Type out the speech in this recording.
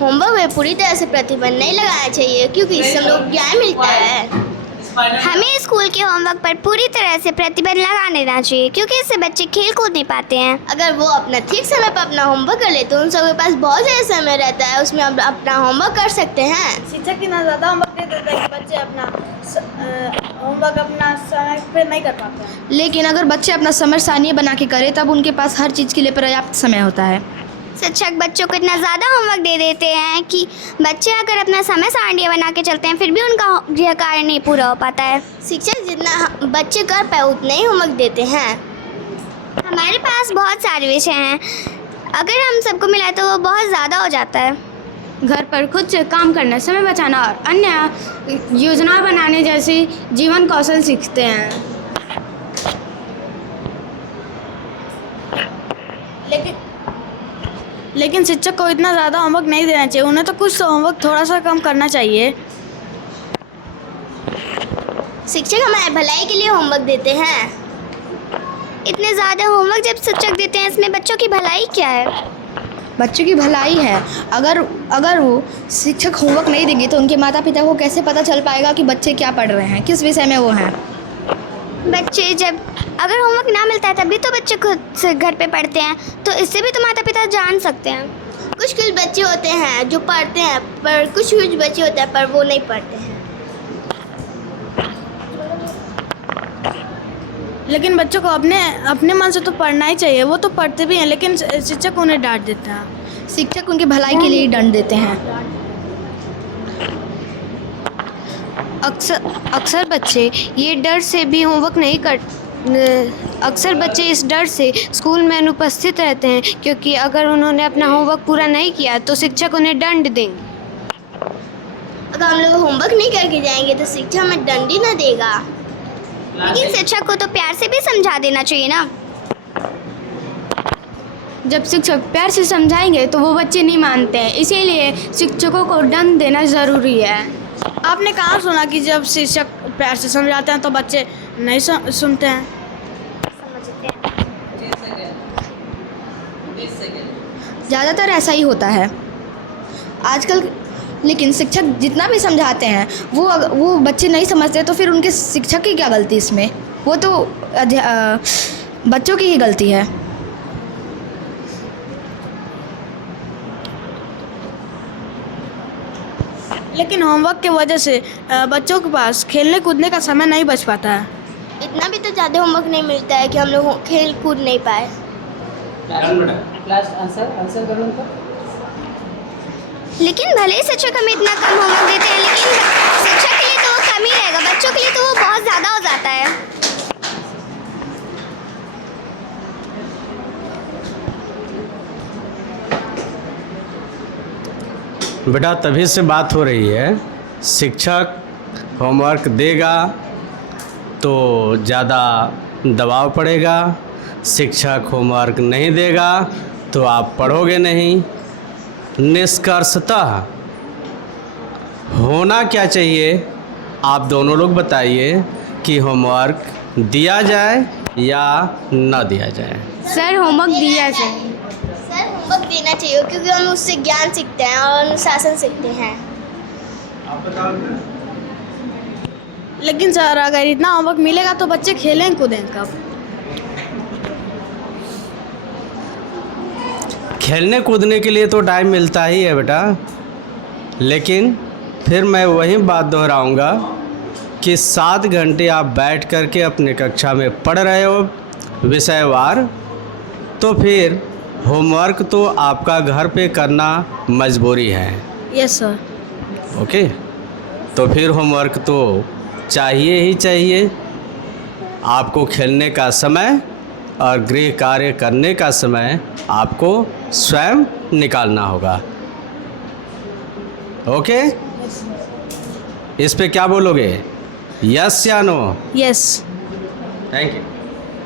Homework में पूरी तरह से प्रतिबंध नहीं लगाना चाहिए क्योंकि इससे हम लोग ज्ञान मिलता है। हमें स्कूल के होमवर्क पर पूरी तरह से प्रतिबंध लगा देना चाहिए क्योंकि इससे बच्चे खेल कूद नहीं पाते हैं। अगर वो अपना ठीक समय पर अपना होमवर्क कर ले तो उन सबके पास बहुत ज़्यादा समय रहता है, उसमें हम अपना होमवर्क कर सकते हैं। शिक्षक इतना ज़्यादा होमवर्क दे देता है कि बच्चे अपना होमवर्क अपना समय पे नहीं कर पाते हैं। लेकिन अगर बच्चे अपना समय सारणी बना के करें तब उनके पास हर चीज़ के लिए पर्याप्त समय होता है। शिक्षक बच्चों को इतना ज़्यादा होमवर्क दे देते हैं कि बच्चे अगर अपना समय सारणी बना के चलते हैं फिर भी उनका गृह कार्य नहीं पूरा हो पाता है। शिक्षक जितना बच्चे कर पाए उतना ही होमवर्क देते हैं। हमारे पास बहुत सारे विषय हैं, अगर हम सबको मिलाए तो वो बहुत ज़्यादा हो जाता है। घर पर खुद से काम करना, समय बचाना और अन्य योजना बनाने जैसे जीवन कौशल सीखते हैं। लेकिन शिक्षक को इतना ज़्यादा होमवर्क नहीं देना चाहिए, उन्हें तो कुछ तो होमवर्क थोड़ा सा कम करना चाहिए। शिक्षक हमारे भलाई के लिए होमवर्क देते हैं। इतने ज़्यादा होमवर्क जब शिक्षक देते हैं इसमें बच्चों की भलाई क्या है? बच्चों की भलाई है। अगर वो शिक्षक होमवर्क नहीं देंगे तो उनके माता पिता को कैसे पता चल पाएगा कि बच्चे क्या पढ़ रहे हैं, किस विषय में वो हैं। बच्चे जब अगर होमवर्क ना मिलता है तभी तो बच्चे खुद से घर पे पढ़ते हैं, तो इससे भी तो माता पिता जान सकते हैं। कुछ बच्चे होते हैं जो पढ़ते हैं पर कुछ बच्चे होते हैं पर वो नहीं पढ़ते हैं। लेकिन बच्चों को अपने मन से तो पढ़ना ही चाहिए, वो तो पढ़ते भी हैं लेकिन शिक्षक उन्हें डांट देता है। शिक्षक उनकी भलाई के लिए दंड देते हैं। अक्सर बच्चे ये डर से भी होमवर्क नहीं कर अक्सर बच्चे इस डर से स्कूल में अनुपस्थित रहते हैं क्योंकि अगर उन्होंने अपना होमवर्क पूरा नहीं किया तो शिक्षक उन्हें दंड देंगे। अगर हम लोग होमवर्क नहीं करके जाएंगे तो शिक्षक हमें दंड ही ना देगा। लेकिन शिक्षक को तो प्यार से भी समझा देना चाहिए ना। जब शिक्षक प्यार से समझाएंगे तो वो बच्चे नहीं मानते हैं, इसीलिए शिक्षकों को दंड देना ज़रूरी है। आपने कहाँ सुना कि जब शिक्षक प्यार से समझाते हैं तो बच्चे नहीं सुनते हैं? ज़्यादातर ऐसा ही होता है आजकल। लेकिन शिक्षक जितना भी समझाते हैं वो बच्चे नहीं समझते तो फिर उनके शिक्षक की क्या गलती इसमें? वो तो बच्चों की ही गलती है। लेकिन होमवर्क की वजह से बच्चों के पास खेलने कूदने का समय नहीं बच पाता है। इतना भी तो ज़्यादा होमवर्क नहीं मिलता है कि हम लोग खेल कूद नहीं पाए। लेकिन भले ही शिक्षक हमें इतना कम होमवर्क देते हैं लेकिन शिक्षक के लिए तो वो कम ही रहेगा, बच्चों के लिए तो वो बहुत ज़्यादा हो जाता है। बेटा तभी से बात हो रही है, शिक्षक होमवर्क देगा तो ज़्यादा दबाव पड़ेगा, शिक्षक होमवर्क नहीं देगा तो आप पढ़ोगे नहीं। निष्कर्षतः होना क्या चाहिए आप दोनों लोग बताइए कि होमवर्क दिया जाए या न दिया जाए। सर होमवर्क दिया जाए। सर होमवर्क देना चाहिए क्योंकि हम उससे ज्ञान सीखते हैं और अनुशासन सीखते हैं। लेकिन सर अगर इतना होमवर्क मिलेगा तो बच्चे खेलें कूदें कब? खेलने कूदने के लिए तो टाइम मिलता ही है बेटा, लेकिन फिर मैं वही बात दोहराऊंगा कि 7 घंटे आप बैठ कर के अपने कक्षा में पढ़ रहे हो विषयवार, तो फिर होमवर्क तो आपका घर पे करना मजबूरी है। Yes sir. ओके, तो फिर होमवर्क तो चाहिए ही चाहिए। आपको खेलने का समय और गृह कार्य करने का समय आपको स्वयं निकालना होगा। ओके, इस पे क्या बोलोगे, यस या नो? यस। Thank you.